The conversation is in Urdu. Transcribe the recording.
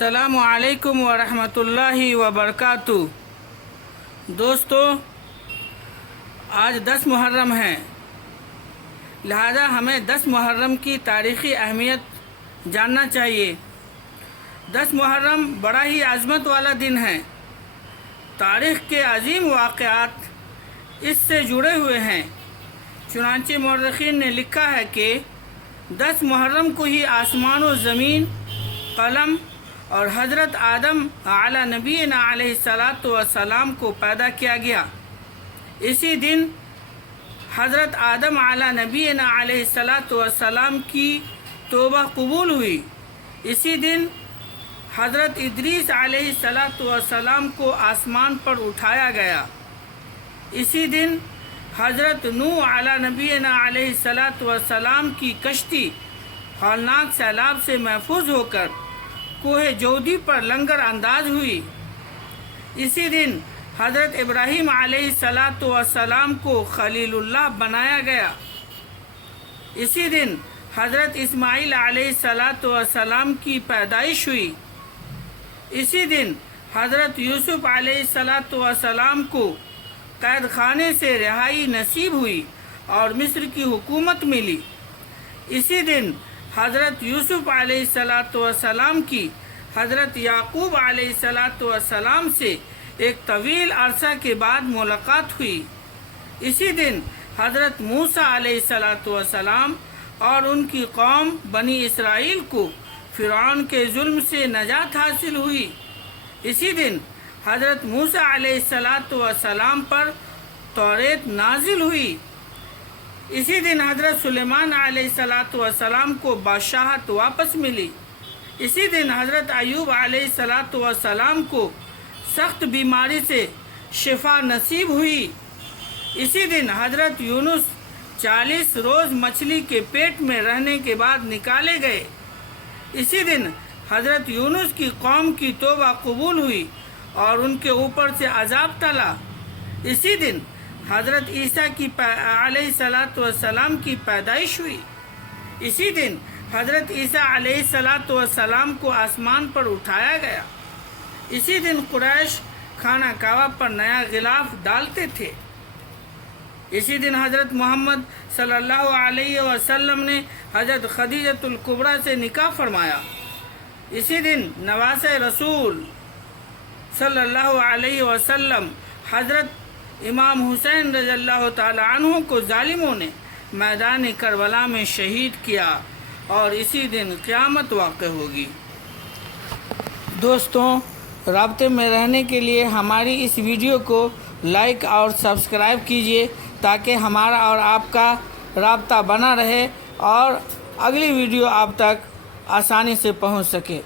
السلام علیکم ورحمۃ اللہ وبرکاتہ۔ دوستو، آج 10 محرم ہے، لہذا ہمیں 10 محرم کی تاریخی اہمیت جاننا چاہیے۔ 10 محرم بڑا ہی عظمت والا دن ہے۔ تاریخ کے عظیم واقعات اس سے جڑے ہوئے ہیں۔ چنانچہ مورخین نے لکھا ہے کہ 10 محرم کو ہی آسمان و زمین، قلم اور حضرت آدم علی نبینا علیہ الصلاۃ والسلام کو پیدا کیا گیا۔ اسی دن حضرت آدم علی نبینا علیہ الصلاۃ والسلام کی توبہ قبول ہوئی۔ اسی دن حضرت ادریس علیہ الصلاۃ والسلام کو آسمان پر اٹھایا گیا۔ اسی دن حضرت نوح علی نبینا علیہ الصلاۃ والسلام کی کشتی ہولناک سیلاب سے محفوظ ہو کر کوہ جودی پر لنگر انداز ہوئی۔ اسی دن حضرت ابراہیم علیہ الصلاۃ والسلام کو خلیل اللہ بنایا گیا۔ اسی دن حضرت اسماعیل علیہ الصلاۃ والسلام کی پیدائش ہوئی۔ اسی دن حضرت یوسف علیہ الصلاۃ والسلام کو قید خانے سے رہائی نصیب ہوئی اور مصر کی حکومت ملی۔ اسی دن حضرت یوسف علیہ الصلاۃ والسلام کی حضرت یعقوب علیہ الصلاۃ والسلام سے ایک طویل عرصہ کے بعد ملاقات ہوئی۔ اسی دن حضرت موسیٰ علیہ الصلاۃ والسلام اور ان کی قوم بنی اسرائیل کو فرعون کے ظلم سے نجات حاصل ہوئی۔ اسی دن حضرت موسیٰ علیہ الصلاۃ والسلام پر توریت نازل ہوئی۔ اسی دن حضرت سلیمان علیہ الصلاۃ والسلام کو بادشاہت واپس ملی۔ اسی دن حضرت ایوب علیہ الصلاۃ والسلام کو سخت بیماری سے شفا نصیب ہوئی۔ اسی دن حضرت یونس 40 روز مچھلی کے پیٹ میں رہنے کے بعد نکالے گئے۔ اسی دن حضرت یونس کی قوم کی توبہ قبول ہوئی اور ان کے اوپر سے عذاب ٹلا۔ اسی دن حضرت عیسیٰ کی علیہ الصلاۃ والسلام کی پیدائش ہوئی۔ اسی دن حضرت عیسیٰ علیہ الصلاۃ والسلام کو آسمان پر اٹھایا گیا۔ اسی دن قریش خانہ کعبہ پر نیا غلاف ڈالتے تھے۔ اسی دن حضرت محمد صلی اللہ علیہ وسلم نے حضرت خدیجۃ الکبریٰ سے نکاح فرمایا۔ اسی دن نواسۂ رسول صلی اللہ علیہ وسلم حضرت امام حسین رضی اللہ تعالی عنہ کو ظالموں نے میدان کربلا میں شہید کیا اور اسی دن قیامت واقع ہوگی۔ دوستوں، رابطے میں رہنے کے لیے ہماری اس ویڈیو کو لائک اور سبسکرائب کیجیے تاکہ ہمارا اور آپ کا رابطہ بنا رہے اور اگلی ویڈیو آپ تک آسانی سے پہنچ سکے۔